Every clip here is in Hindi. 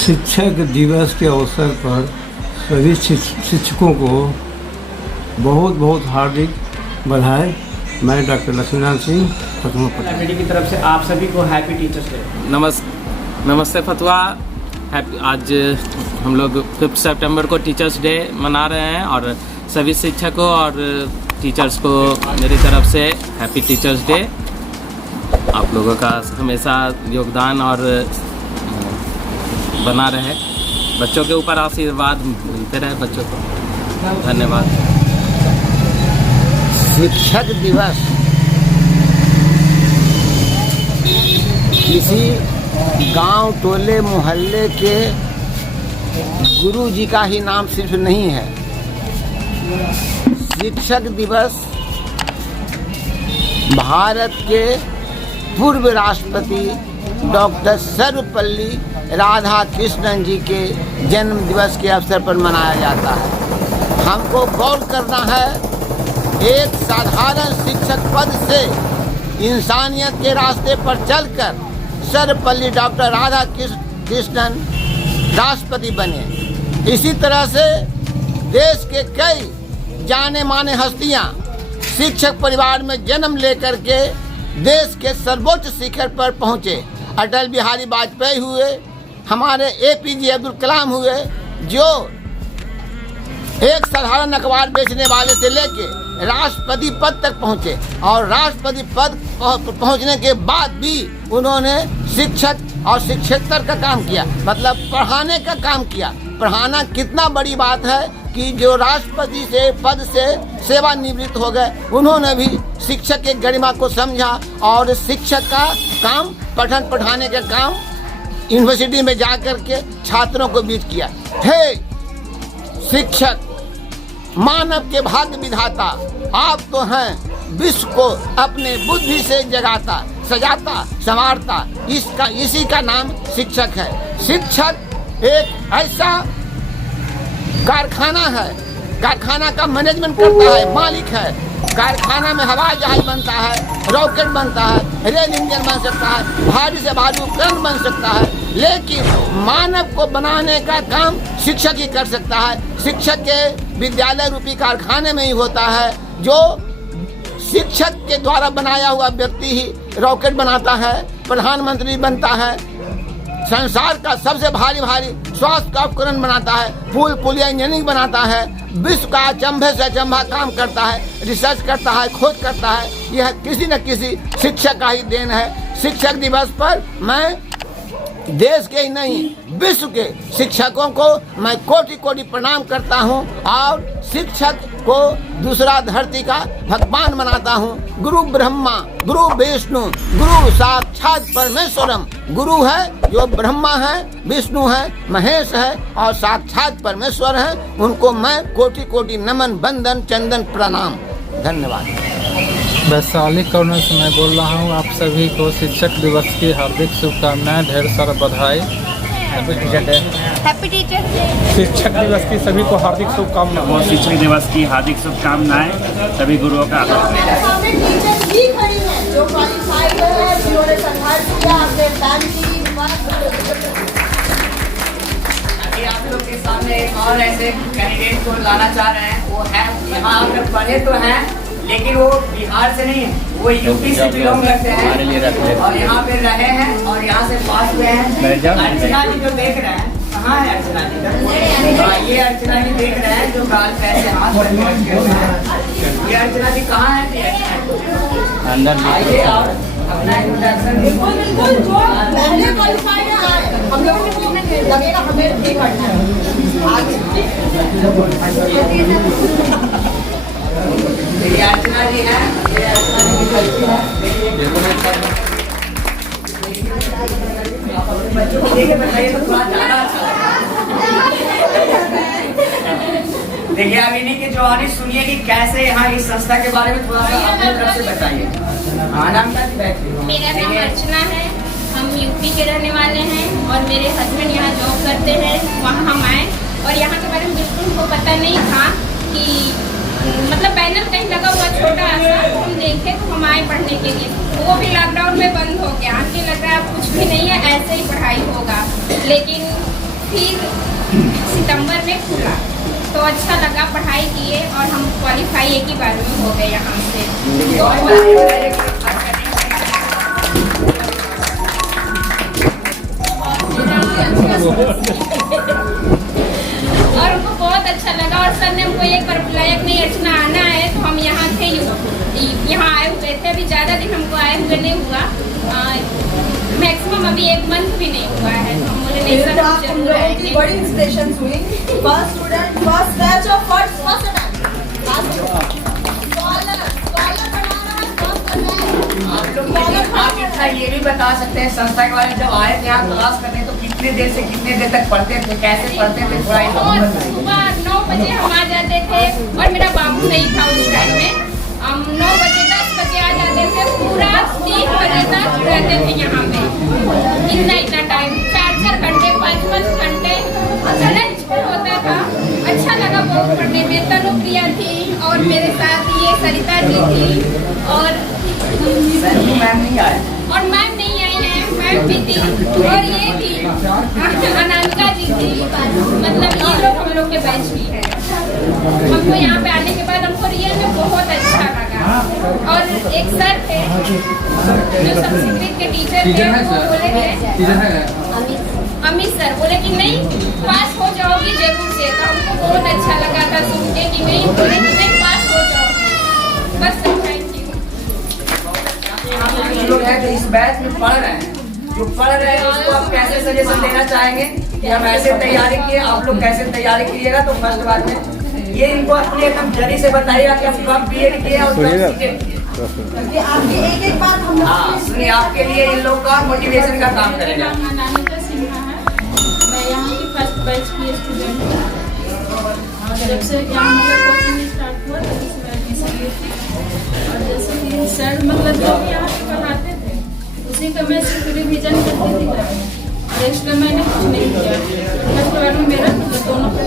शिक्षक दिवस के अवसर पर सभी शिक्षकों को बहुत बहुत हार्दिक बधाई। मैं डॉक्टर लक्ष्मीनारायण सिंह फतुहा कमेटी की तरफ से आप सभी को हैप्पी टीचर्स डे। नमस्ते फतुहा। आज हम लोग 5 सितंबर को टीचर्स डे मना रहे हैं और सभी शिक्षकों और टीचर्स को मेरी तरफ से हैप्पी टीचर्स डे। आप लोगों का हमेशा योगदान और बना रहे, बच्चों के ऊपर आशीर्वाद मिलते रहे बच्चों को। धन्यवाद। शिक्षक दिवस किसी गांव टोले मोहल्ले के गुरु जी का ही नाम सिर्फ नहीं है। शिक्षक दिवस भारत के पूर्व राष्ट्रपति डॉक्टर सर्वपल्ली राधाकृष्णन जी के जन्म दिवस के अवसर पर मनाया जाता है। हमको गौर करना है, एक साधारण शिक्षक पद से इंसानियत के रास्ते पर चलकर सर्वपल्ली डॉक्टर राधाकृष्णन राष्ट्रपति बने। इसी तरह से देश के कई जाने माने हस्तियां शिक्षक परिवार में जन्म लेकर के देश के सर्वोच्च शिखर पर पहुंचे। अटल बिहारी वाजपेयी हुए, हमारे APJ अब्दुल कलाम हुए, जो एक साधारण अखबार बेचने वाले से लेके राष्ट्रपति पद तक पहुंचे और राष्ट्रपति पद पहुंचने के बाद भी उन्होंने शिक्षक और शिक्षकेतर का काम किया, मतलब पढ़ाने का काम किया। पढ़ाना कितना बड़ी बात है कि जो राष्ट्रपति से पद से सेवानिवृत्त हो गए, उन्होंने भी शिक्षक के गरिमा को समझा और शिक्षक का काम, पठन पढ़ाने का काम यूनिवर्सिटी में जाकर के छात्रों को बीच किया। हे शिक्षक, मानव के भाग्य विधाता, आप तो हैं विश्व को अपने बुद्धि से जगाता, सजाता, संवारता। इसी का नाम शिक्षक है। शिक्षक एक ऐसा कारखाना है, कारखाना का मैनेजमेंट करता है, मालिक है। कारखाना में हवाई जहाज बनता है, रॉकेट बनता है, रेल इंजन बन सकता है, भारी से भारी उपकरण बन सकता है, लेकिन मानव को बनाने का काम शिक्षक ही कर सकता है। शिक्षक के विद्यालय रूपी कारखाने में ही होता है। जो शिक्षक के द्वारा बनाया हुआ व्यक्ति ही रॉकेट बनाता है, प्रधानमंत्री बनता है, संसार का सबसे भारी स्वास्थ्य का उपकरण बनाता है, पुल पुलिया इंजीनियरिंग बनाता है, विश्व का अचंभे से अचंभा काम करता है, रिसर्च करता है, खोज करता है। यह किसी न किसी शिक्षक का ही देन है। शिक्षक दिवस पर मैं देश के ही नहीं, विश्व के शिक्षकों को मैं कोटि कोटि प्रणाम करता हूं और शिक्षक को दूसरा धरती का भगवान बनाता हूं। गुरु ब्रह्मा, गुरु विष्णु, गुरु साक्षात परमेश्वरम। गुरु है जो ब्रह्मा है, विष्णु है, महेश है और साक्षात परमेश्वर है। उनको मैं कोटि कोटि नमन, बंदन, चंदन, प्रणाम। धन्यवाद। वैशाली कॉर्नर से मैं बोल रहा हूँ। आप सभी को शिक्षक दिवस की हार्दिक शुभकामनाएं, ढेर सारा बधाई। Happy teacher day. Happy teacher day. शिक्षक दिवस की सभी को हार्दिक शुभकामनाएं। शिक्षक दिवस की हार्दिक शुभकामनाएं सभी गुरुओं का। जो क्वालिफाइड है, जिन्होंने संघर्ष किया अपने टाइम की। आप लोग के सामने एक और ऐसे कैंडिडेट को लाना चाह रहे हैं। वो है यहाँ आकर पढ़े तो हैं, लेकिन वो बिहार से नहीं है, वो यूपी से बिलोंग करते हैं और यहाँ पे रहे हैं और यहाँ से पास हुए हैं। अर्चना जी जो देख रहे हैं, कहाँ है अर्चना जी? ये अर्चना जी देख रहे हैं जो गाल पैसे हाथ। ये अर्चना जी कहाँ है? आइए और अपना इंट्रोडक्शन। हम लोगों को लगेगा हमें भी करना है। ये अर्चना जी है, ये अर्चना जी की लड़की है। बच्चों को देखिए, बताइए तो थोड़ा ज़्यादा अच्छा देखिए। अब इन्हीं की जवानी सुनिए कि कैसे यहाँ इस संस्था के बारे में थोड़ा सा अपनी तरफ से बताइए। हाँ, नाम क्या? मेरा नाम अर्चना है। हम यूपी के रहने वाले हैं और मेरे हस्बैंड यहाँ करते हैं वहाँ हम आए। और यहाँ के बारे में बिल्कुल हमको पता नहीं था कि मतलब बैनर कहीं लगा हुआ छोटा सा, तो हम देखे तो हम आए पढ़ने के लिए। वो भी लॉकडाउन में बंद हो गया, हमें लग रहा है अब कुछ भी नहीं है, ऐसे ही पढ़ाई होगा। लेकिन फिर सितंबर में खुला तो अच्छा लगा, पढ़ाई किए और हम क्वालिफाई एक ही बार में हो गए यहाँ से। और हमको बहुत अच्छा लगा। और सर ने हमको एक बार बुलाया कि नहीं अर्चना आना है, तो हम यहाँ थे, यहाँ आए हुए थे। अभी ज़्यादा दिन हमको आए हुए नहीं हुआ, मैक्सिमम अभी 1 मंथ भी नहीं हुआ है। तो हम बोले नहीं सर जरूर आएंगे। बड़ी इंस्पिरेशन हुई। फर्स्ट स्टूडेंट, फर्स्ट बैच और फर्स्ट आप इतना ये भी बता सकते हैं संस्था के बारे में, जब आए थे यहाँ क्लास करने तो कितने देर से कितने देर तक पढ़ते थे, कैसे पढ़ते थे, थोड़ा सुबह 9 बजे हम आ जाते थे और मेरा बाबू नहीं था उस टाइम में। हम 9 बजे 10 बजे आ जाते थे, पूरा 3 बजे तक रहते थे यहाँ पे। इतना टाइम 4 घंटे 5 घंटे लंच पर होता था। अच्छा लगा बहुत पढ़ने में। तनुप्रिया थी और मेरे साथ ये सरिता जी थी और मैम नहीं आए और मैम नहीं आई है, मैम भी थी और ये थी अनामिका जी थी। मतलब ये लोग हम लोग के बैच भी है। हमको यहाँ पे आने के बाद हमको रियल में बहुत अच्छा लगा। और एक सर थे जो संस्कृत के टीचर थे, वो बोले थे अमित सर बोले कि नहीं पास हो जाओगी जरूर से। तो हमको बहुत अच्छा लगा था सुन के कि नहीं, बोले कि नहीं पास हो जाओगी। बस थैंक यू। लोग हैं जो इस बैच में पढ़ रहे हैं, जो पढ़ रहे हैं उसको आप कैसे सजेशन देना चाहेंगे कि हम ऐसे तैयारी किए, आप लोग कैसे तैयारी कीजिएगा? तो फर्स्ट बात में ये इनको अपने एकदम जरी से बताइएगा कि आप कब बीएड किए और कब सीटेड किए। आपकी एक बात हम हाँ सुनिए, आपके लिए इन लोग का मोटिवेशन का काम करेगा। अनामिका सिन्हा है, मैं यहाँ की फर्स्ट बैच की स्टूडेंट हूँ। और जब से यहाँ मतलब कोचिंग स्टार्ट हुआ तभी से मैं एडमिशन ली थी। और जैसे कि सर मतलब जो भी यहाँ पे पढ़ाते थे उसी का मैं सिर्फ रिविजन करती थी और एक्स्ट्रा मैंने कुछ नहीं किया। फर्स्ट बार में मेरा दोनों पे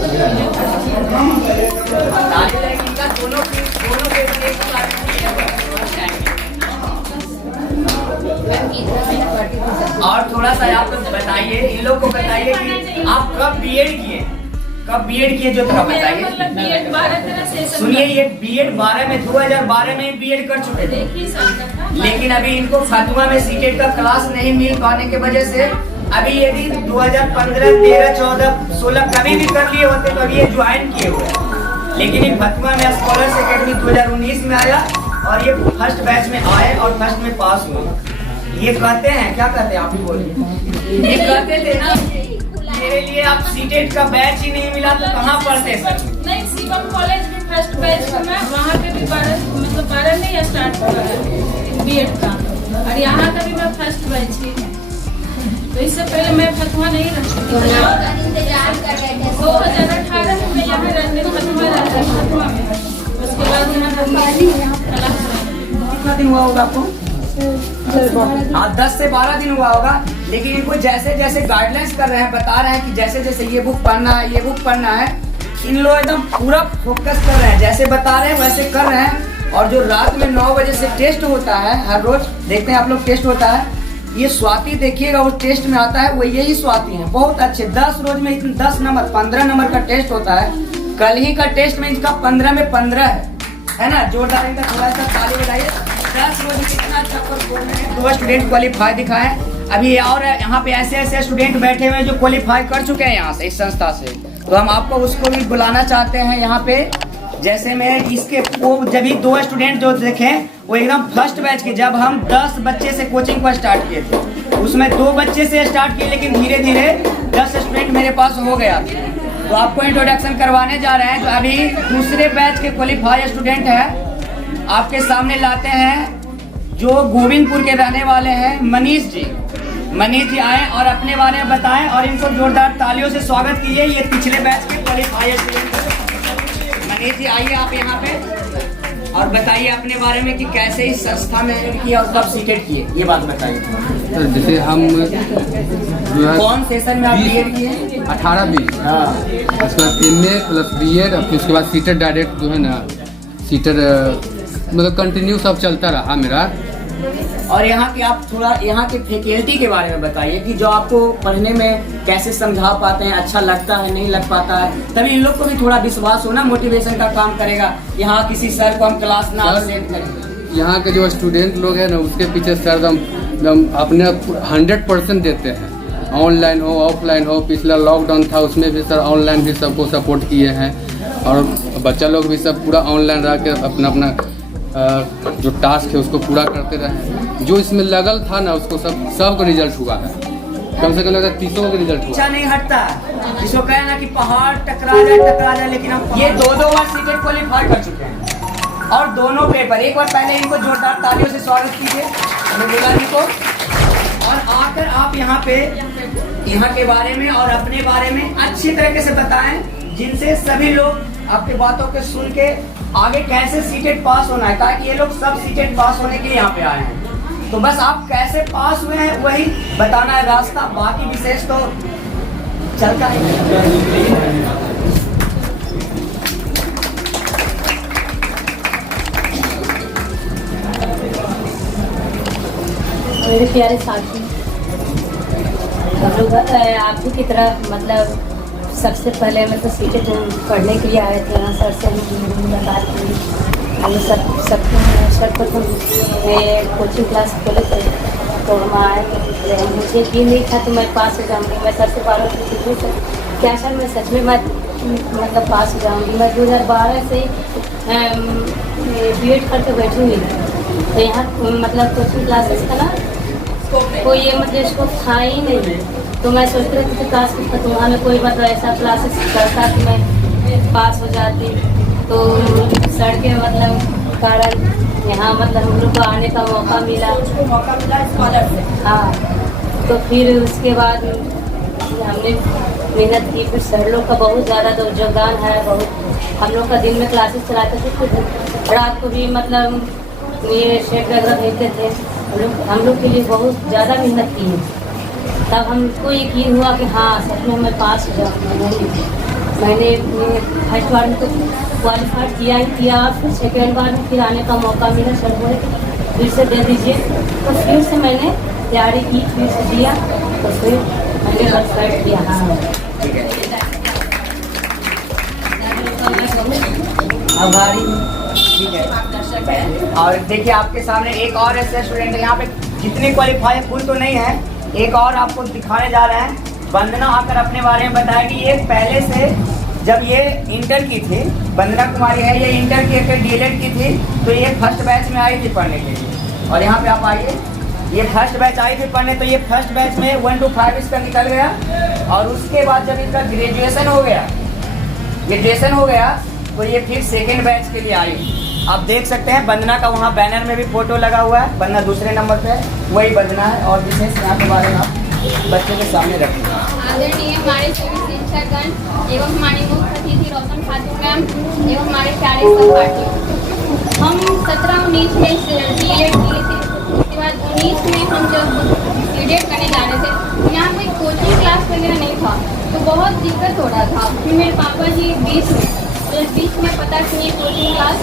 और थोड़ा सा आप लोग बताइए, इन लोग को बताइए कि आप कब बीएड किए, कब बीएड किए, जो थोड़ा बताइए। मतलब बीएड 12 से सुनिए, ये बीएड 12 में 2012 में बीएड कर चुके थे, लेकिन अभी इनको फतुआ में सीटेट का क्लास नहीं मिल पाने की वजह से अभी यदि 2015, 13, 14, 16 कभी भी कर लिए होते तो अभी ये ज्वाइन किए हुए। लेकिन इन फतुआ में स्कॉलर्स एकेडमी 2019 में आया और ये फर्स्ट बैच में आए और फर्स्ट में पास हुए। ये कहते हैं, क्या कहते हैं आप ही बोलिए। ये कहते थे ना मेरे लिए आप सीटेट का बैच ही नहीं मिला तो कहाँ पढ़ते सर? नहीं, शिवम कॉलेज में फर्स्ट बैच में वहाँ पे भी 12 में ही स्टार्ट हुआ है बीएड का। और यहाँ का भी मैं फर्स्ट बैच ही हूँ। तो इससे पहले मैं फतुआ नहीं रहती थी। 2018 में मैं यहाँ रहने फतुआ में, उसके बाद यहाँ कितना दिन हुआ होगा आपको? हाँ 10 से 12 दिन हुआ होगा। लेकिन इनको जैसे जैसे गाइडलाइंस कर रहे हैं, बता रहे हैं कि जैसे जैसे ये बुक पढ़ना है, ये बुक पढ़ना है, इन लोग एकदम पूरा फोकस कर रहे हैं, जैसे बता रहे हैं वैसे कर रहे हैं। और जो रात में 9 बजे से टेस्ट होता है, हर रोज देखते हैं आप लोग टेस्ट होता है, ये स्वाति देखिएगा उस टेस्ट में आता है, वो यही स्वाति है, बहुत अच्छे। 10 रोज में 10 नंबर 15 नंबर का टेस्ट होता है। कल ही का टेस्ट में इनका 15 में 15 है ना? जोरदार इनका थोड़ा सा ताली बजाइए। 10 रोज में कितना अच्छा परफॉर्म है। 2 स्टूडेंट क्वालिफाई दिखाए अभी, और यहाँ पे ऐसे ऐसे स्टूडेंट बैठे हुए हैं जो क्वालिफाई कर चुके हैं यहाँ से, इस संस्था से। तो हम आपको उसको भी बुलाना चाहते हैं यहाँ पे। जैसे मैं इसके वो जब भी 2 स्टूडेंट जो देखे वो एकदम फर्स्ट बैच के, जब हम 10 बच्चे से कोचिंग को स्टार्ट किए थे उसमें 2 बच्चे से स्टार्ट किए, लेकिन धीरे धीरे 10 स्टूडेंट मेरे पास हो गया। तो आपको इंट्रोडक्शन करवाने जा रहे हैं। जो अभी दूसरे बैच के क्वालिफाई स्टूडेंट है आपके सामने लाते हैं, जो गोविंदपुर के रहने वाले हैं, मनीष जी। मनीष जी आए और अपने बारे में बताएं और इनको जोरदार तालियों से स्वागत कीजिए। ये पिछले बैच के क्वालिफाई स्टूडेंट। मनीष जी आइए आप यहाँ पे। और बताइए अपने बारे में कि कैसे इस संस्था में एडमिट किया और कब सीटेट किए, ये बात बताइए। सर जैसे हम जो है कौन सेशन में आप बीएड किए? 18-20 हाँ, उसके बाद MA प्लस BEd और फिर उसके बाद सीटेड डायरेक्ट जो है ना सीटेड मतलब कंटिन्यू सब चलता रहा मेरा। और यहाँ के आप थोड़ा यहाँ के फैकल्टी के बारे में बताइए कि जो आपको पढ़ने में कैसे समझा पाते हैं, अच्छा लगता है नहीं लग पाता है, तभी इन लोग को भी थोड़ा विश्वास हो ना, मोटिवेशन का काम करेगा। यहाँ किसी सर को हम क्लास ना अटेंड करें। यहाँ के जो स्टूडेंट लोग हैं ना उसके पीछे सर हम अपने 100% देते हैं, ऑनलाइन हो ऑफलाइन हो। पिछला लॉकडाउन था उसमें भी सर ऑनलाइन भी सबको सपोर्ट किए हैं और बच्चा लोग भी सब पूरा ऑनलाइन रह के अपना अपना जो टास्क है उसको पूरा करते रहे। जो इसमें लगल था ना उसको सबको रिजल्ट हुआ है, कम से कम लगा 30 का रिजल्ट हुआ। अच्छा नहीं हटता जिसको कहे ना कि पहाड़ टकरा जाए, लेकिन हम ये 2 बार सीटेट क्वालिफाई कर चुके हैं और दोनों पेपर। एक बार पहले इनको जोरदार तालियों से स्वागत कीजिए अनुबेला जी को। और आकर आप यहाँ पे यहाँ के बारे में और अपने बारे में अच्छी तरीके से बताएं, जिनसे सभी लोग आपकी बातों के सुन के आगे कैसे सीटेट पास होना है। कहा कि ये लोग सब सीटेट पास होने के लिए यहाँ पे आए हैं, तो बस आप कैसे पास हुए हैं वही बताना है रास्ता, बाकी विशेष तो चलता है। मेरे प्यारे साथी, हम लोग आप ही की तरह मतलब सबसे पहले मैं तो सीटेट पढ़ने के लिए आए थे। यहाँ सर से मुलाकात हुई, हम सर्वप्रथम कोचिंग क्लास खोले थे तो हम आए थे। मुझे यकीन नहीं था तो मैं पास हो जाऊँगी। मैं सर से बार पूछी सर क्या सर मैं सच में मैं मतलब पास हो जाऊँगी। मैं 2012 से BEd करके बैठी हुई तो यहाँ मतलब कोचिंग क्लासेस का ना कोई ये मतलब इसको था ही नहीं। तो मैं सोचती रहती थी क्लास की फतुहा में कोई मतलब ऐसा क्लासेस करता कि मैं पास हो जाती। तो सर के मतलब कारण यहाँ मतलब हम लोग को आने का मौका मिला स्कॉलर से। हाँ, तो फिर उसके बाद हमने मेहनत की। फिर सर लोग का बहुत ज़्यादा तो योगदान है। बहुत हम लोग का दिन में क्लासेस चलाते थे, फिर रात को भी मतलब ये शेफ वगैरह भेजते थे। हम लोग के लिए बहुत ज़्यादा मेहनत की है। तब हमको यकीन हुआ कि हाँ सच में मैं पास हो जाऊँगी। मैंने फर्स्ट बार में तो क्वालिफाई किया ही किया, फिर सेकेंड बार में फिर आने का मौका मिला। सर बोले फिर से दे दीजिए, तो फिर से मैंने तैयारी की, फिर से दिया तो फिर मैंने क्वालिफाई किया। हाँ आभारी ठीक है। और देखिए आपके सामने एक और ऐसे स्टूडेंट यहाँ पे जितने क्वालिफाई फुल तो नहीं है, एक और आपको दिखाने जा रहे हैं। वंदना आकर अपने बारे में बताया कि ये पहले से जब ये इंटर की थी, वंदना कुमारी है, ये इंटर की फिर DLED की थी, तो ये फर्स्ट बैच में आई थी पढ़ने के लिए। और यहाँ पे आप आइए, ये फर्स्ट बैच आई थी पढ़ने, तो ये फर्स्ट बैच में 1 to 5 इसका निकल गया। और उसके बाद जब इनका ग्रेजुएशन हो गया तो ये फिर सेकेंड बैच के लिए आई। आप देख सकते हैं वंदना का वहाँ बैनर में भी फोटो लगा हुआ है। वंदना दूसरे नंबर पे वही वंदना है। और विशेष यहाँ के बारे में आप बच्चों के सामने रखें। आदरणीय हमारे सभी शिक्षकगण एवं हमारी मुख्य अतिथि रोशन खातून मैम एवं हमारे प्यारे सहपाठियों, हम 17-19 में DLED किए थे। उसके बाद 19 में हम जब BEd करने जा रहे थे, यहाँ पे कोचिंग क्लास वगैरह नहीं था तो बहुत दिक्कत हो रहा था। फिर मेरे पापा जी बीच में पता किए कोचिंग क्लास,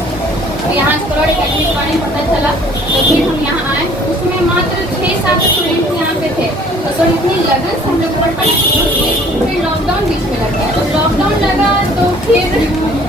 तो यहाँ स्कॉलर अकेडमी के बारे में पता चला, तो फिर हम यहाँ आए। उसमें मात्र 6-7 स्टूडेंट यहाँ पे थे, तो सर इतनी लगन से हम लोग पढ़ना शुरू किए। फिर लॉकडाउन बीच में लग गया, तो लॉकडाउन लगा तो फिर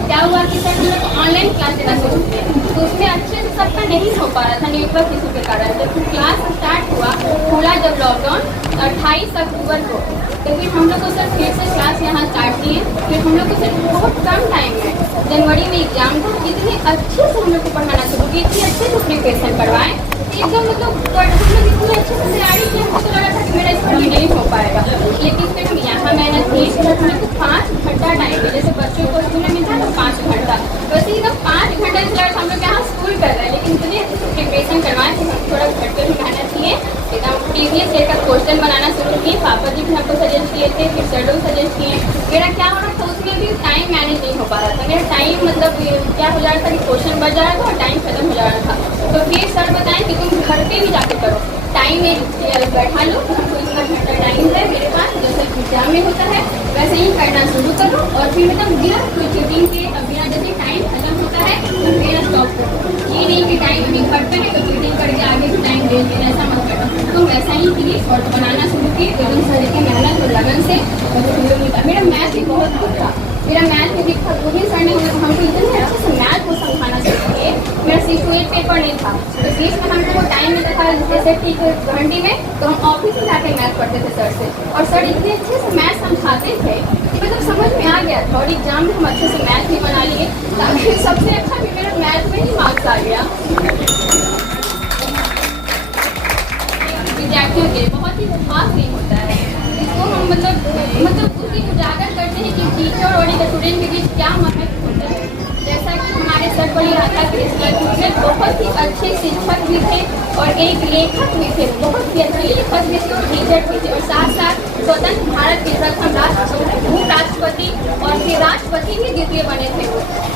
क्या हुआ कि सर हम लोग ऑनलाइन क्लास लेना शुरू किए, तो उसमें अच्छे से सबका नहीं हो पा रहा था नेटवर्क इशू के कारण। जब फिर क्लास स्टार्ट हुआ खुला जब लॉकडाउन 28 अक्टूबर को, तो फिर हम लोग को सर फिर से क्लास यहाँ स्टार्ट किए। फिर हम लोग को सर बहुत कम टाइम में जनवरी में एग्जाम था, इतनी अच्छे से हम लोग को पढ़ाना शुरू किया, इतनी अच्छे से प्रिपरेशन करवाएं एकदम मतलब हम लोग इतनी अच्छे से तैयारी की, हमको तो लगा था कि मेरा स्टडी नहीं हो पाएगा। लेकिन फिर हम यहाँ मेहनत की, हम लोग को 5 घंटा टाइम है। जैसे बच्चों को स्कूल में मिलता है तो 5 घंटा, वैसे ही 5 घंटा इस हम लोग यहाँ स्कूल कर रहे हैं, लेकिन इतने प्रिपरेशन करवाएं कि हम थोड़ा घर पर भी मेहनत किए, एकदम प्रीवियस ईयर का क्वेश्चन बनाना शुरू किए। पापा जी भी हमको सजेस्ट सजेस्ट किए थे, फिर शेड्यूल सजेस्ट किए। मेरा क्या हो रहा था उसमें भी टाइम मैनेज नहीं हो पा रहा था। मेरा टाइम मतलब क्या हो जा रहा था कि क्वेश्चन बढ़ जा रहा था और टाइम खत्म हो जा रहा था। तो फिर सर बताएं कि तुम घर पे भी जाके करो, टाइम में बैठा लो, हमको इतना घंटा टाइम है मेरे पास, जैसे एग्जाम में होता है वैसे ही करना शुरू करो और फिर मतलब बिना कोई चीटिंग के बिना जैसे टाइम खत्म होता है तो मेरा स्टॉप करो। ये नहीं कि टाइम अभी घर पे है तो चीटिंग करके आगे से टाइम दे देना, ऐसा मत करो। तो वैसा ही की और बनाना शुरू की एकदम सर की मेहनत और लगन से। मेरा मैथ भी बहुत good था, मेरा मैथ में भी था, वो भी सर ने हमको इतने अच्छे से मैथ को समझाना शुरू किए। मेरा 6 to 8 पेपर नहीं था तो 6 में हमको वो टाइम में था जैसे ठीक घंटे में, तो हम ऑफिस में जाके मैथ पढ़ते थे सर से और सर इतने अच्छे से मैथ समझाते थे कि मतलब समझ में आ गया था और एग्जाम में हम अच्छे से मैथ भी बना लिए। ताकि सबसे अच्छा भी मेरा मैथ में ही मार्क्स आ गया। विद्यार्थियों के बहुत ही खास नहीं होता है, इसको हम मतलब उसकी उजागर करते हैं कि टीचर और एक स्टूडेंट के बीच क्या महत्व होता है। जैसा कि हमारे सर बड़ी राधा कृष्ण जी बहुत ही अच्छे शिक्षक भी थे और एक लेखक भी थे, बहुत ही अच्छे लेखक भी थे और टीचर भी थे और साथ साथ स्वतंत्र भारत के प्रथम राष्ट्रपति और फिर राष्ट्रपति भी द्वितीय बने थे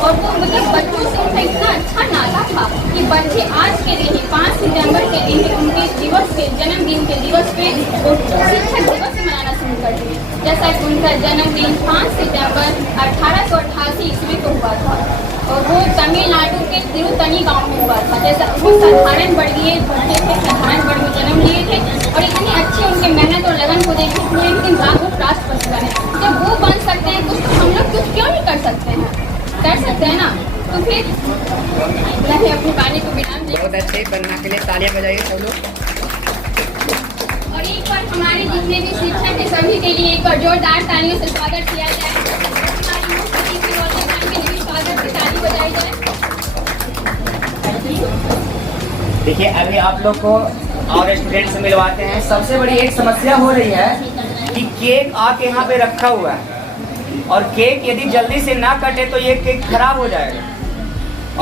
और वो मतलब बच्चों से उनका इतना अच्छा नाता था कि बच्चे आज के दिन ही 5 सितंबर के दिन उनके दिवस के जन्मदिन के दिवस पे शिक्षक दिवस मनाना शुरू कर दिए। जैसा कि उनका जन्मदिन 5 सितंबर 1888 ईस्वी को हुआ था और वो तमिलनाडु के तिरुतनी गांव में हुआ था। जैसा वो साधारण वर्गीय बच्चे थे, साधारण वर्ग में जन्म लिए थे और इतनी अच्छी उनके मेहनत और लगन को देखे पूरे एक दिन रात राष्ट्रपति बने। जब वो बन सकते हैं कुछ तो हम लोग कुछ क्यों नहीं कर सकते हैं? कर सकते हैं ना। तो फिर नहीं अपनी वाणी को विराम दे। बहुत अच्छे, बनना के लिए तालियां बजाइए सब लोग। और एक बार हमारे जितने भी शिक्षक हैं सभी के लिए एक बार जोरदार तालियों से स्वागत किया जाए। हमारी मुख्य अतिथि रोशनी मैम के लिए स्वागत से ताली बजाई जाए। देखिए अभी आप लोग को और स्टूडेंट से मिलवाते हैं। सबसे बड़ी एक समस्या हो रही है कि केक आके यहाँ पे रखा हुआ है और केक यदि जल्दी से ना कटे तो ये केक खराब हो जाएगा।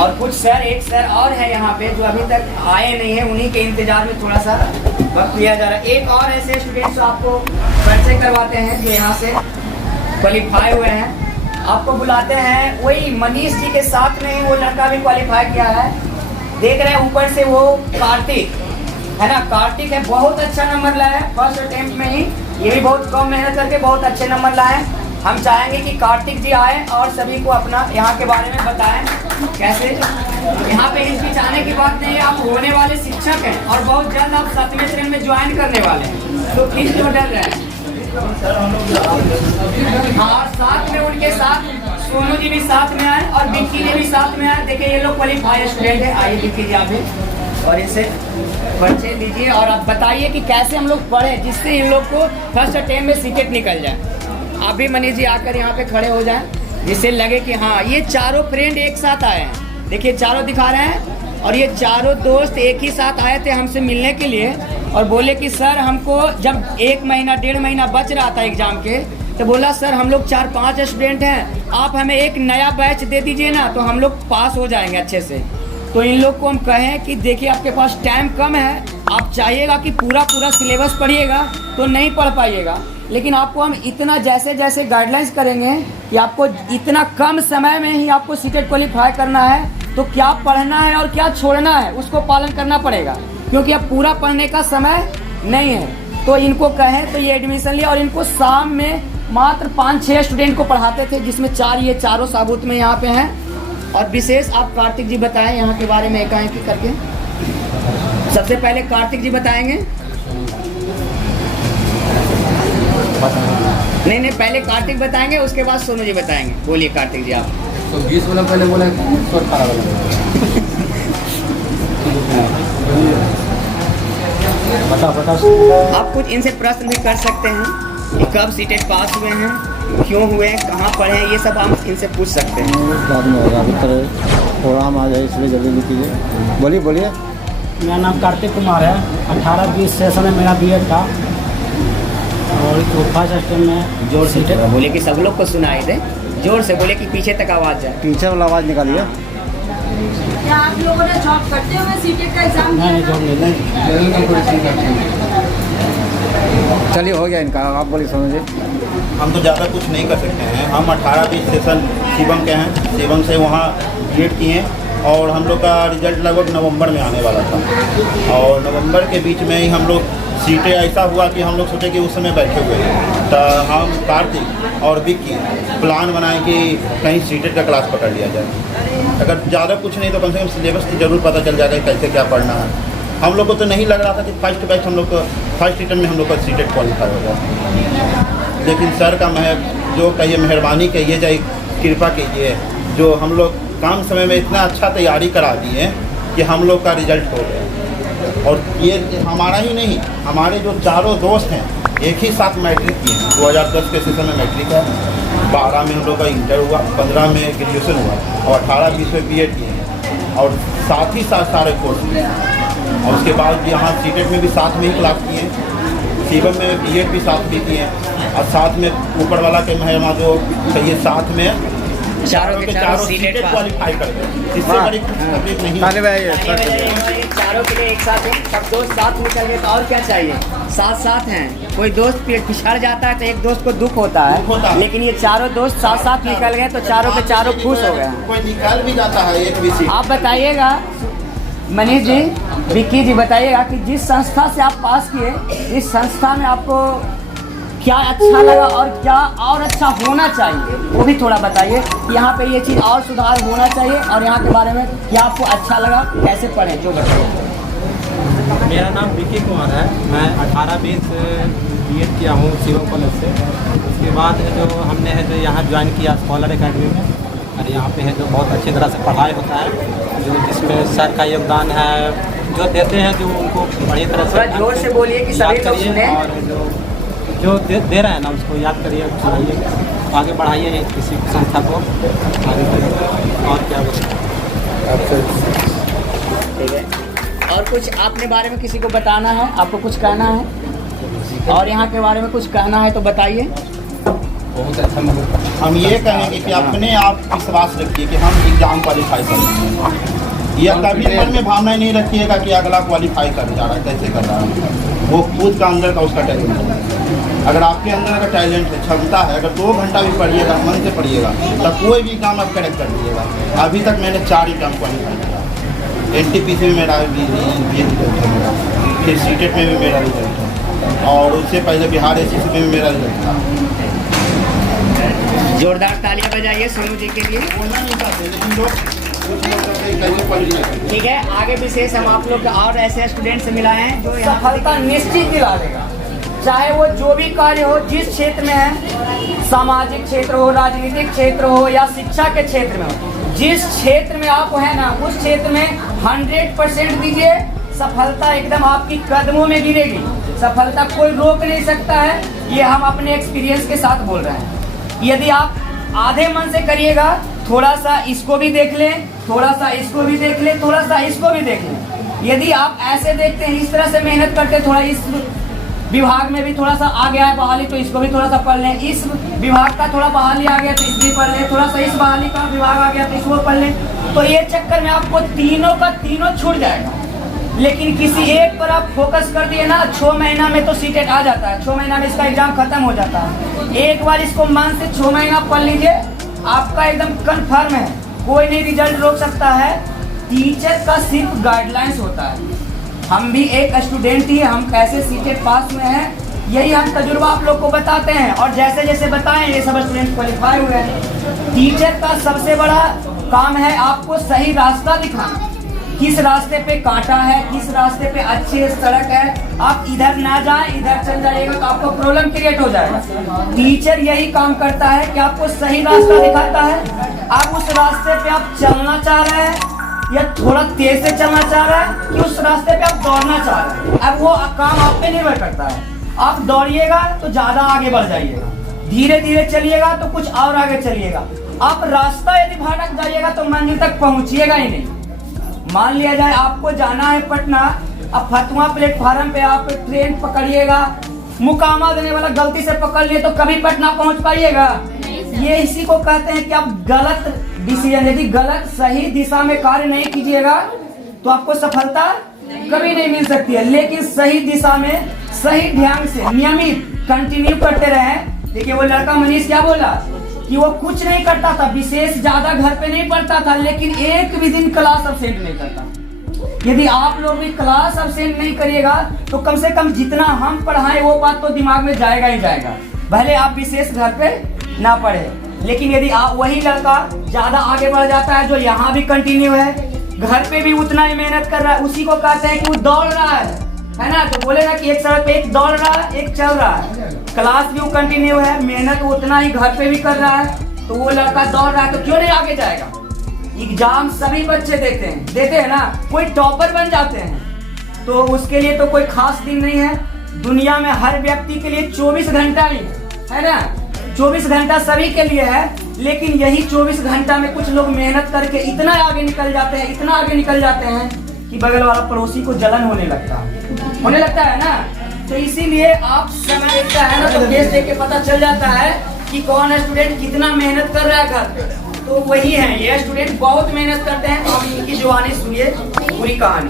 और कुछ सर, एक सर और है यहाँ पे जो अभी तक आए नहीं है, उन्हीं के इंतजार में थोड़ा सा वक्त लिया जा रहा है। एक और ऐसे स्टूडेंट्स आपको परिचय करवाते हैं जो यहाँ से क्वालिफाई हुए हैं। आपको बुलाते हैं, वही मनीष जी के साथ में ही वो लड़का भी क्वालिफाई किया है। देख रहे हैं ऊपर से वो कार्तिक है ना, कार्तिक है, बहुत अच्छा नंबर लाया है फर्स्ट अटेम्प्ट में ही। ये भी बहुत कम मेहनत करके बहुत अच्छे नंबर लाए हैं। हम चाहेंगे कि कार्तिक जी आए और सभी को अपना यहाँ के बारे में बताएं कैसे। यहाँ पे हिचकिचाने की बात नहीं है, आप होने वाले शिक्षक हैं और बहुत जल्द आप 7वें श्रेणी में ज्वाइन करने वाले हैं, तो किस तो डर रहे हैं। हाँ, साथ में उनके साथ सोनू जी भी साथ में आए और विक्की जी भी साथ में आए। देखिए ये लोग क्वालिफाइड स्टूडेंट है। आइए विक्की जी आप भी और इनसे परिचय लीजिए और आप बताइए कि कैसे हम लोग पढ़ें जिससे इन लोग को फर्स्ट अटेम्प्ट में सीटेट निकल जाए। आप भी मनीष जी आकर यहाँ पे खड़े हो जाएं जिससे लगे कि हाँ ये चारों फ्रेंड एक साथ आए हैं। देखिए चारों दिखा रहे हैं और ये चारों दोस्त एक ही साथ आए थे हमसे मिलने के लिए और बोले कि सर हमको जब 1 महीना 1.5 महीना बच रहा था एग्जाम के तो बोला सर हम लोग 4-5 स्टूडेंट हैं, आप हमें एक नया बैच दे दीजिए ना तो हम लोग पास हो जाएंगे अच्छे से। तो इन लोग को हम कहें कि देखिए आपके पास टाइम कम है, आप चाहिएगा कि पूरा सिलेबस पढ़िएगा तो नहीं पढ़ पाइएगा, लेकिन आपको हम इतना जैसे जैसे गाइडलाइंस करेंगे कि आपको इतना कम समय में ही आपको सीटेट क्वालिफाई करना है तो क्या पढ़ना है और क्या छोड़ना है उसको पालन करना पड़ेगा, क्योंकि अब पूरा पढ़ने का समय नहीं है। तो इनको कहें तो ये एडमिशन लिया और इनको शाम में मात्र 5-6 स्टूडेंट को पढ़ाते थे जिसमें ये चारों साबुत में यहाँ पे हैं। और विशेष आप कार्तिक जी बताएं यहाँ के बारे में एकाएकी करके। सबसे पहले कार्तिक जी बताएंगे। नहीं पहले कार्तिक बताएंगे उसके बाद सोनू जी बताएंगे। बोलिए कार्तिक जी आप। तो 20 वाला पहले बोला बता। आप कुछ इनसे प्रश्न भी कर सकते हैं कि कब सीटेट पास हुए हैं, क्यों हुए, कहाँ पढ़े हैं, ये सब आप इनसे पूछ सकते हैं। बाद में होगा, अभी प्रोग्राम आ जाए इसलिए जल्दी कीजिए। बोलिए। मेरा नाम कार्तिक कुमार है। 18-20 सेशन में मेरा बीएड था और फर्स्ट अटेम्प्ट में जोर से बोले कि सब लोग को सुनाई दे, जोर से बोले कि पीछे तक आवाज़ जाए। पीछे वाला आवाज़ निकालिए। क्या आप लोगों ने जॉब करते हुए सीटेट का एग्जाम नहीं जॉब नहीं। चलिए हो गया इनका, आप बोलिए सोनू जी। हम तो ज़्यादा कुछ नहीं कर सकते हैं। हम 18-20 सेशन शिवम के हैं, शिवम से वहाँ बीएड किए और हम लोग का रिजल्ट लगभग नवंबर में आने वाला था और नवंबर के बीच में ही हम लोग सीटें ऐसा हुआ कि हम लोग सोचे कि उस समय बैठे हुए हैं तो हम कार्तिक और विक्की प्लान बनाए कि कहीं सीटेट का क्लास पकड़ लिया जाए। अगर ज़्यादा कुछ नहीं तो कम से कम सिलेबस की ज़रूर पता चल जाएगा कैसे क्या पढ़ना है। हम लोग को तो नहीं लग रहा था कि फर्स्ट बैच हम लोग को फर्स्ट रिटर्न में हम लोग का सीटेट क्वालिफाई होगा, लेकिन सर का जो कहिए मेहरबानी कहिए चाहे कृपा कीजिए, जो हम लोग कम समय में इतना अच्छा तैयारी करा दिए कि हम लोग का रिजल्ट हो गया। और ये हमारा ही नहीं, हमारे जो चारों दोस्त हैं एक ही साथ मैट्रिक किए हैं। 2010 के सेशन में मैट्रिक है, 12 में हम लोग का इंटर हुआ, 15 में ग्रेजुएशन हुआ और 18-20 में बीएड किए हैं और साथ ही साथ सारे कोर्स किए। और उसके बाद यहाँ सीटेट में भी साथ में ही क्लास किए, शिवम में बीएड भी साथ भी किए और साथ में ऊपर वाला के महिमा जो कहिए साथ में चारों के चारों सीटेट क्वालिफाई कर गए। इससे बड़ी तकलीफ नहीं ये चारों के लिए एक साथ हैं, सब दोस्त साथ निकल गए तो और क्या चाहिए। साथ साथ हैं, कोई दोस्त पिछड़ जाता है तो एक दोस्त को दुख होता है, लेकिन ये चारों दोस्त साथ साथ निकल गए तो चारों के चारों खुश हो गए। कोई निकाल भी जाता है एक भी सीट। आप बताइएगा मनीष जी, विक्की जी बताइएगा कि जिस संस्था से आप पास किए इस संस्था में आपको क्या अच्छा लगा और क्या और अच्छा होना चाहिए वो भी थोड़ा बताइए कि यहाँ पे ये चीज़ और सुधार होना चाहिए और यहाँ के बारे में क्या आपको अच्छा लगा, कैसे पढ़े, जो बताइए। मेरा नाम विक्की कुमार है, मैं 18-20 बीएड किया हूँ शिवम कॉलेज से। उसके बाद है जो हमने है जो यहाँ ज्वाइन किया स्कॉलर एकेडमी में और यहाँ पे है जो बहुत अच्छी तरह से पढ़ाई होता है, जो जिसमें सर का योगदान है, जो देते हैं जो उनको बड़ी तरह से जोर से बोलिए कि सभी लोग सुने। और जो दे रहे हैं ना उसको याद करिए, सुनाइए, आगे बढ़ाइए किसी संस्था को आगे करिए। और क्या ठीक है, और कुछ अपने बारे में किसी को बताना है, आपको कुछ कहना है और यहाँ के बारे में कुछ कहना है तो बताइए। बहुत अच्छा। हम ये कहेंगे कि अपने आप विश्वास रखिए कि हम एग्ज़ाम क्वालिफाई करेंगे। यह कभी मन में भावना नहीं रखिएगा कि अगला क्वालिफाई कर जा रहा है, कैसे कर रहा है। वो खुद का अंदर का उसका टैलेंट है। अगर आपके अंदर अगर टैलेंट है, क्षमता है, अगर 2 घंटा भी पढ़िएगा, मन से पढ़िएगा तो कोई भी काम आप करेक्ट कर दीजिएगा। अभी तक मैंने 4 एग्जाम क्वालिफाई किया। एनटीपीसी में मेरा रिजल्ट है मेरा, फिर सीटेट में भी मेरा रिजल्ट है और उससे पहले बिहार एसएससी में भी मेरा रिजल्ट था। जोरदार तालियां बजाइए सोनू जी के लिए। ठीक है, आगे विशेष हम आप लोग और ऐसे स्टूडेंट से मिला है जो सफलता निश्चित दिला देगा, चाहे वो जो भी कार्य हो, जिस क्षेत्र में है, सामाजिक क्षेत्र हो, राजनीतिक क्षेत्र हो या शिक्षा के क्षेत्र में हो, जिस क्षेत्र में आप है ना उस क्षेत्र में 100% दीजिए, सफलता एकदम आपकी कदमों में गिरेगी। सफलता कोई रोक नहीं सकता है, ये हम अपने एक्सपीरियंस के साथ बोल रहे हैं। यदि आप आधे मन से करिएगा, थोड़ा सा इसको भी देख लें, थोड़ा सा इसको भी देख लें, थोड़ा सा इसको भी देख लें। यदि आप ऐसे देखते हैं, इस तरह से मेहनत करते, थोड़ा इस विभाग में भी थोड़ा सा आ गया है बहाली तो इसको भी थोड़ा सा पढ़ लें, इस विभाग का थोड़ा बहाली आ गया तो इसको भी पढ़ लें, थोड़ा सा इस बहाली का विभाग आ गया तो इसको पढ़ लें, तो ये चक्कर में आपको तीनों का तीनों छूट जाएगा। लेकिन किसी एक पर आप फोकस कर दिए ना, 6 महीना में तो सीटेट आ जाता है, 6 महीना में इसका एग्जाम खत्म हो जाता है। एक बार इसको मन से 6 महीना पढ़ लीजिए, आपका एकदम कन्फर्म है, कोई नहीं रिजल्ट रोक सकता है। टीचर का सिर्फ गाइडलाइंस होता है। हम भी एक स्टूडेंट ही, हम कैसे सीटेट पास में हैं यही हम तजुर्बा आप लोग को बताते हैं और जैसे जैसे बताएं ये सब स्टूडेंट क्वालिफाई हुए हैं। टीचर का सबसे बड़ा काम है आपको सही रास्ता दिखाना, किस रास्ते पे कांटा है, किस रास्ते पे अच्छी सड़क है, आप इधर ना जाएं, इधर चल जाइएगा तो आपको प्रॉब्लम क्रिएट हो जाएगा। टीचर यही काम करता है कि आपको सही रास्ता दिखाता है। आप उस रास्ते पे आप चलना चाह रहे हैं या थोड़ा तेज से चलना चाह रहे हैं कि उस रास्ते पे आप दौड़ना चाह रहे हैं, अब वो काम आप पे निर्भर करता है। आप दौड़िएगा तो ज्यादा आगे बढ़ जाइएगा, धीरे धीरे चलिएगा तो कुछ और आगे चलिएगा। आप रास्ता यदि भटक जाइएगा तो मंजिल तक पहुंचिएगा ही नहीं। मान लिया जाए आपको जाना है पटना, अब फतुहा प्लेटफार्म पे आप ट्रेन पकड़िएगा, मुकामा देने वाला गलती से पकड़ लिए तो कभी पटना पहुंच पाइएगा? ये इसी को कहते हैं कि आप गलत डिसीजन, यदि गलत सही दिशा में कार्य नहीं कीजिएगा तो आपको सफलता कभी नहीं मिल सकती है। लेकिन सही दिशा में सही ढंग से नियमित कंटिन्यू करते रहे। देखिए वो लड़का मनीष क्या बोला कि वो कुछ नहीं करता था, विशेष ज्यादा घर पे नहीं पढ़ता था, लेकिन एक भी दिन क्लास अब्सेंट नहीं करता। यदि आप लोग भी क्लास अब्सेंट नहीं करिएगा तो कम से कम जितना हम पढ़ाएं वो बात तो दिमाग में जाएगा ही जाएगा, भले आप विशेष घर पे ना पढ़े। लेकिन यदि आप वही लड़का ज्यादा आगे बढ़ जाता है जो यहाँ भी कंटिन्यू है, घर पे भी उतना ही मेहनत कर रहा है, उसी को कहते हैं कि वो दौड़ रहा है ना। तो बोले ना कि एक सड़क पे एक दौड़ रहा है एक चल रहा है, क्लास भी वो कंटिन्यू है, मेहनत उतना ही घर पे भी कर रहा है, तो वो लड़का दौड़ रहा है तो क्यों नहीं आगे जाएगा। एग्जाम सभी बच्चे देते हैं ना, कोई टॉपर बन जाते हैं, तो उसके लिए तो कोई खास दिन नहीं है। दुनिया में हर व्यक्ति के लिए 24 घंटा ही है ना, 24 घंटा सभी के लिए है, लेकिन यही 24 घंटा में कुछ लोग मेहनत करके इतना आगे निकल जाते हैं कि बगल वाला पड़ोसी को जलन होने लगता है ना। तो इसीलिए आप समय देखता है ना तो केस देख के पता चल जाता है कि कौन स्टूडेंट कितना मेहनत कर रहा है घर पे। तो वही है, ये स्टूडेंट बहुत मेहनत करते हैं। अब इनकी जवानी सुनिए पूरी कहानी।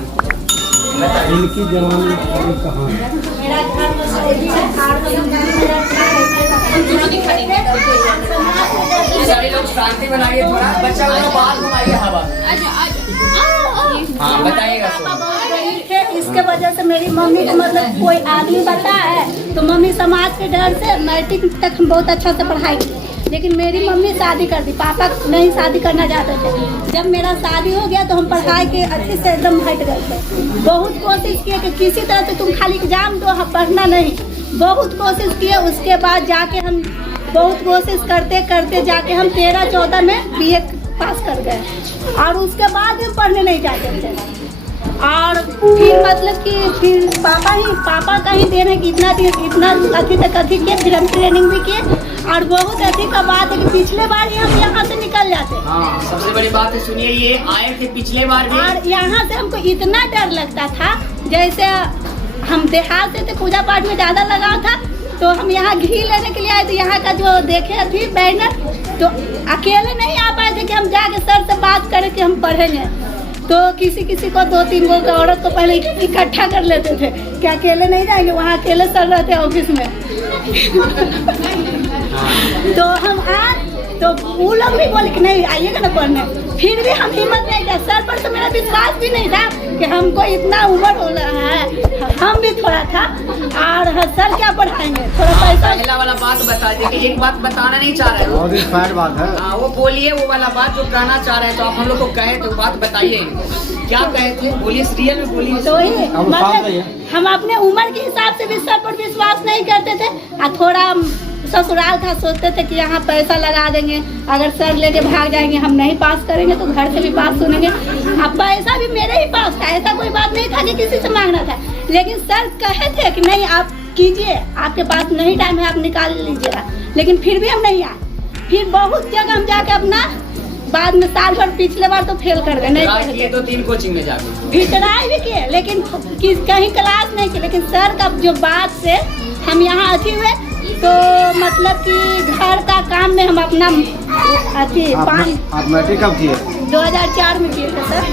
इनकी जवानी पूरी कहानी। सारे लोग शांति बनाइए, थोड़ा बच्चा वाला बात घुमाइए हवा। हाँ बताइएगा। इसके वजह से मेरी मम्मी को मतलब कोई आदमी बता है तो मम्मी समाज के डर से मैट्रिक तक हम बहुत अच्छा से पढ़ाई की, लेकिन मेरी मम्मी शादी कर दी, पापा नहीं शादी करना चाहते थे। जब मेरा शादी हो गया तो हम पढ़ाई के अच्छे से एकदम हट गए थे। बहुत कोशिश किए कि किसी तरह से तुम खाली एग्जाम दो, पढ़ना नहीं, बहुत कोशिश किए। उसके बाद जाके हम बहुत कोशिश करते करते जाके हम 13-14 में BA पास कर गए और उसके बाद हम पढ़ने नहीं जाते थे। और फिर मतलब कि फिर पापा का ही देने की इतना अथी तक अथी किए, फिर हम ट्रेनिंग भी किए। और बहुत अथी का बात है कि पिछले बार ही हम यहाँ से निकल जाते। हाँ, सबसे बड़ी बात है सुनिए, ये आए थे पिछले बार भी। और यहाँ से हमको इतना डर लगता था, जैसे हम देहात से थे, पूजा पाठ में ज़्यादा लगाव था, तो हम यहाँ घी लेने के लिए आए थे। यहाँ का जो देखे थी बैनर, तो अकेले नहीं आ पाए थे कि हम जाके सर से बात करें कि हम पढ़ेंगे। तो किसी को 2-3 गो औरत को पहले इकट्ठा कर लेते थे कि अकेले नहीं जाएंगे, वहाँ अकेले सर रहते ऑफिस में। तो हम आज तो वो लोग भी बोले कि नहीं आइएगा ना पढ़ने, फिर भी हम हिम्मत नहीं किया। सर पर तो मेरा विश्वास भी नहीं था कि हमको इतना उम्र हो रहा है, हम भी थोड़ा था। और सर क्या पढ़ाएंगे, थोड़ा पैसा। पहला वाला बात बता दीजिए, एक बात बताना नहीं चाह रहे हो, बात है। हाँ वो बोलिए, वो वाला बात जो कहना चाह रहे हैं, तो आप हम लोग को कहे तो बात बताइए, क्या कहे थे, बोलिए, रियल में बोलिए। तो वही मतलब हम अपने उम्र के हिसाब से भी सर पर विश्वास नहीं करते थे। और थोड़ा ससुराल था, सोचते थे कि यहाँ पैसा लगा देंगे, अगर सर लेके भाग जाएंगे, हम नहीं पास करेंगे तो घर से भी पास सुनेंगे। अब पैसा भी मेरे ही पास था, ऐसा कोई बात नहीं था कि किसी से मांगना था। लेकिन सर कहे थे कि नहीं आप कीजिए, आपके पास नहीं टाइम है, आप निकाल लीजिएगा। लेकिन फिर भी हम नहीं आए। फिर बहुत जगह हम जाके अपना बाद में साल भर, पिछले बार तो फेल कर गए, नहीं किए, 2-3 कोचिंग में जाके फिर ट्राई भी किए, लेकिन कहीं क्लास नहीं की। लेकिन सर का जो बात से हम यहाँ अथी हुए, तो मतलब कि घर का काम में हम अपना अथी आप मैट्रिक कब किए? 2004 में किए थे सर।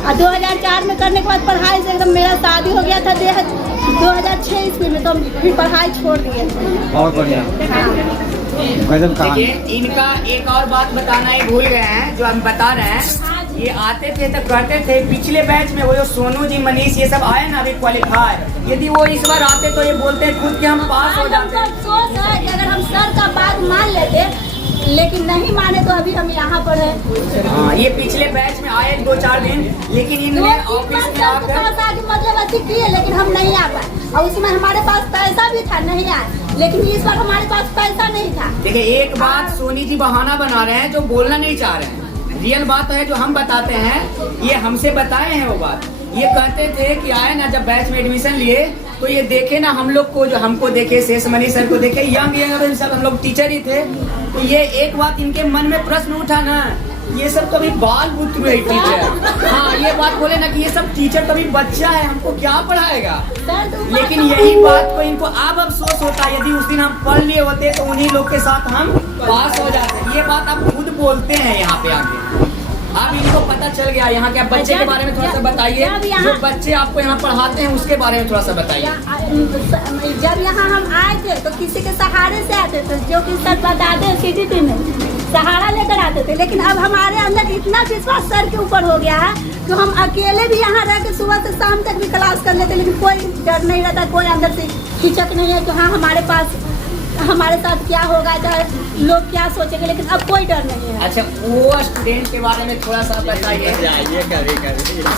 और 2004 में करने के बाद पढ़ाई से एकदम मेरा शादी हो गया था 2006 ईस्वी में, तो फिर पढ़ाई छोड़ दिए। बहुत बढ़िया। देखिए इनका एक और बात बताना ही भूल गए हैं, जो हम बता रहे हैं। ये आते थे तो कहते थे पिछले बैच में वो जो सोनू जी, मनीष, ये सब आए ना अभी क्वालिफाई, यदि वो इस बार आते तो ये बोलते खुद कि हम पास हो जाते। सोच है कि अगर हम सर का बात मान लेते, लेकिन नहीं माने तो अभी हम यहाँ पर है। हाँ, ये पिछले बैच में आए 2-4 दिन, लेकिन इनने ऑफिस में आकर मतलब अथी किए, लेकिन हम नहीं आ पाए। और उसमें हमारे पास पैसा भी था, नहीं आए, लेकिन इस बार हमारे पास पैसा नहीं था। देखिए एक बात सोनी जी बहाना बना रहे हैं, जो बोलना नहीं चाह रहे हैं। रियल बात है जो हम बताते हैं, ये हमसे बताए हैं वो बात। ये कहते थे कि आए ना जब बैच में एडमिशन लिए तो ये देखे ना हम लोग को, जो हमको देखे, शेष मनी सर को देखे, यंग सब हम लोग टीचर ही थे। तो ये एक बात इनके मन में प्रश्न उठा ना, ये सब तो अभी बाल बुतरू है टीचर। हाँ ये बात बोले ना कि ये सब टीचर तो अभी बच्चा है, हमको क्या पढ़ाएगा। लेकिन यही बात को इनको अब अफसोस होता है, यदि उस दिन हम पढ़ लिए होते तो उन्हीं लोग के साथ हम पास हो जाते। ये बात आप खुद बोलते हैं यहाँ पे आके। अब इनको पता चल गया यहाँ के बच्चे के बारे में थोड़ा सा बताइए। जो बच्चे आपको यहाँ पढ़ाते हैं उसके बारे में थोड़ा सा बताइए। जब यहाँ हम आए थे तो किसी के सहारे से आते थे, जो कि सर बताते हैं CDT में सहारा लेकर आते थे। लेकिन अब हमारे अंदर इतना विश्वास सर के ऊपर हो गया है कि हम अकेले भी यहाँ रह के सुबह से शाम तक भी क्लास कर लेते, लेकिन कोई डर नहीं रहता, कोई अंदर से हिचक नहीं है कि हाँ हमारे पास हमारे साथ क्या होगा, चाहे लोग क्या सोचेंगे, लेकिन अब कोई डर नहीं है। अच्छा, वो स्टूडेंट के बारे में थोड़ा सा बताइए।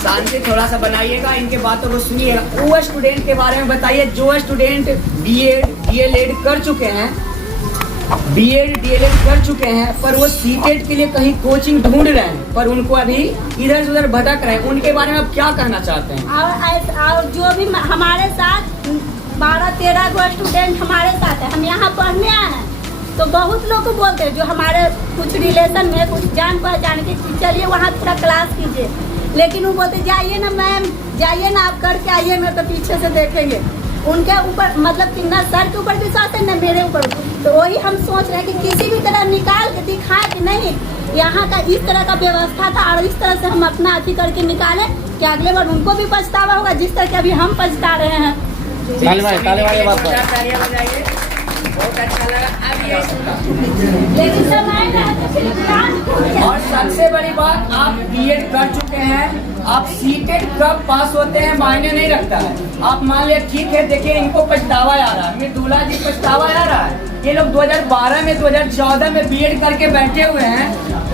शांति थोड़ा सा बनाइएगा, इनके बातों को सुनिएगा। वो स्टूडेंट के बारे में बताइए जो स्टूडेंट BEd DLEd कर चुके हैं, BEd DLEd कर चुके हैं, पर वो CTET के लिए कहीं कोचिंग ढूंढ रहे हैं, पर उनको अभी इधर उधर भटक रहे हैं। उनके बारे में आप क्या कहना चाहते हैं? और जो भी हमारे साथ 12-13 गो स्टूडेंट हमारे साथ है, हम यहाँ पढ़ने आए हैं, तो बहुत लोग को बोलते हैं जो हमारे कुछ रिलेशन में कुछ जान पहचान के चलिए वहाँ थोड़ा क्लास कीजिए, लेकिन वो बोलते जाइए ना मैम, जाइए ना आप करके आइए ना, तो पीछे से देखेंगे। उनके ऊपर मतलब कि ना सर के ऊपर विश्वास है ना मेरे ऊपर। तो वही हम सोच रहे हैं कि किसी भी तरह निकाल के दिखाए कि नहीं यहाँ का इस तरह का व्यवस्था था, और इस तरह से हम अपना अथी करके निकालें कि अगले बार उनको भी पछतावा होगा जिस तरह के अभी हम पछता रहे हैं। बहुत अच्छा लगा। लेकिन और सबसे बड़ी बात, आप BEd कर चुके हैं, आप CTET कब पास होते हैं मायने नहीं रखता है। आप मान लिया ठीक है, देखिए इनको पछतावा आ रहा है, मेरे दूल्हा जी पछतावा आ रहा है। ये लोग 2012 में 2014 में BEd करके बैठे हुए हैं,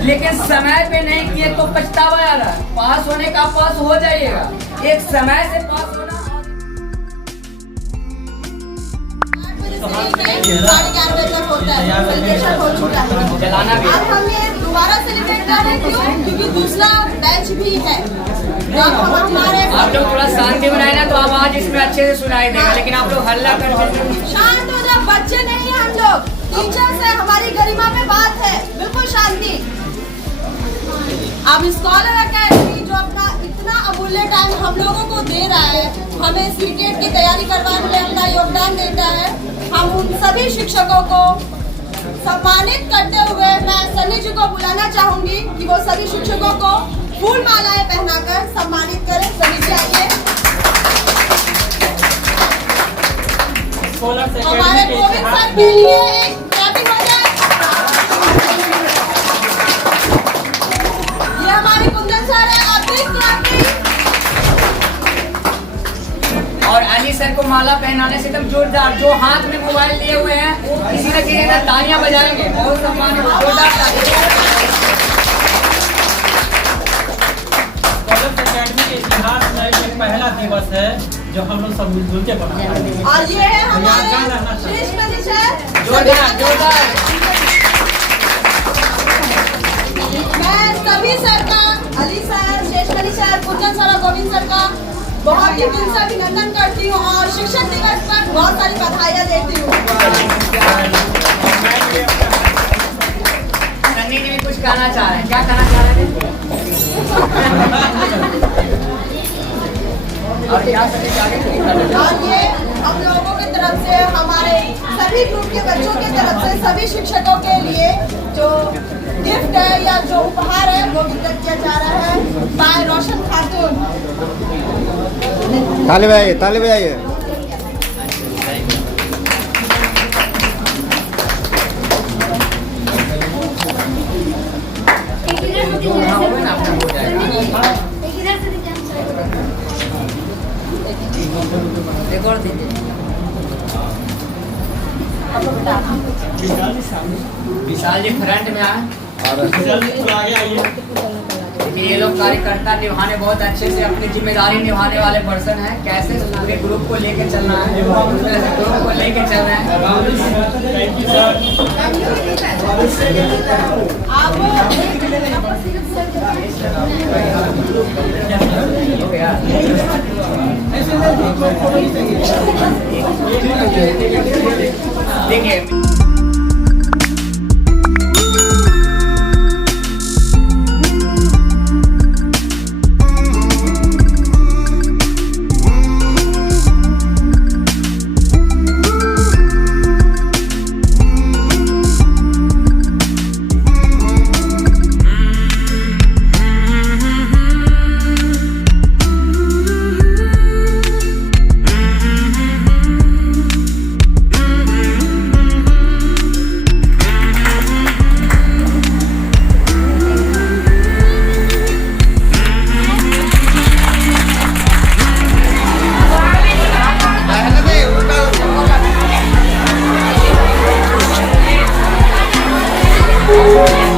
लेकिन समय पे नहीं किए तो पछतावा आ रहा है। पास होने का पास हो जाइएगा, एक समय से पास होना। 11:30 बजे तक होता है, सेलिब्रेशन हो चुका है। अब हमने दोबारा सेलिब्रेट कर रहे हैं क्योंकि दूसरा बैच भी है। आप लोग थोड़ा शांति बनाए ना, तो आवाज इसमें अच्छे से सुनाई देगा, लेकिन आप लोग हल्ला करते। शांत हो जाओ, बच्चे नहीं है हम लोग, टीचर्स है, हमारी गरिमा में बात है, बिल्कुल शांति। अब स्कॉलर अकेडमी जो अपना इतना अमूल्य टाइम हम लोगों को दे रहा है, हमें CTET की तैयारी करवाने में अपना योगदान देता है, हम उन सभी शिक्षकों को सम्मानित करते हुए मैं सनी जी को बुलाना चाहूंगी कि वो सभी शिक्षकों को फूल मालाएं पहनाकर सम्मानित करें। सनी जी आइए। हमारे गोविंद सर के लिए एक क्लैपिंग हो जाए। ये हमारे कुंदन सर है, आप भी क्लैपिंग। और अली सर को माला पहनाने से एकदम जोरदार, जो हाथ में मोबाइल लिए हुए हैं किसी न किसी तरह तालियां बजाएंगे। बहुत सम्मान है, जोरदार तालियां। अकेडमी के इतिहास में एक पहला दिवस है जो हम लोग सब मिलजुल के मना रहे हैं। और ये है हमारे श्रेष्ठ मनीषा। जोरदार। मैं सभी सर का, अली सर, श्रेष्ठ मनीषा, कुंदन सर और गोविंद सर का बहुत ही दिल से अभिनंदन करती हूँ और शिक्षक दिवस पर बहुत सारी बधाइयाँ देती हूँ। सन्नी जी भी कुछ कहना चाह रहे हैं, क्या कहना चाह रहे हैं? और क्या और ये हम लोगों की तरफ से, हमारे सभी ग्रुप के बच्चों की तरफ से सभी शिक्षकों के लिए जो गिफ्ट है या जो उपहार है वो वितरित किया जा रहा है बाय रोशन खातून। ताली बजाइए, ताली बजाइए। विशाल जी फ्रंट में आए। ये लोग कार्यकर्ता निभाने बहुत अच्छे से अपनी जिम्मेदारी निभाने वाले पर्सन हैं। कैसे पूरे ग्रुप को लेके चलना है, ग्रुप को लेके चल रहे हैं। देखिए हैं।